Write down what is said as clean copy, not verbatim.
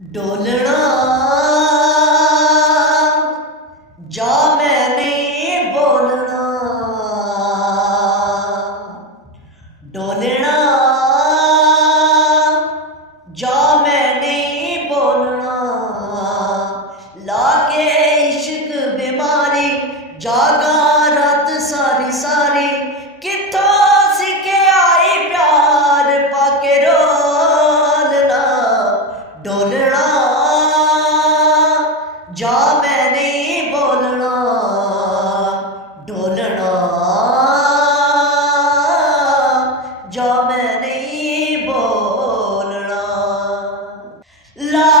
डोलना जा मैं नहीं बोलना, डोलना जा मैं नहीं बोलना, लाके इश्क बीमारी जागा रात सारी सारी, किथों सीखे आई प्यार पाके रोलना, डोलना जा मैं नहीं बोलना, डोलना जा मैं नहीं बोलना। ला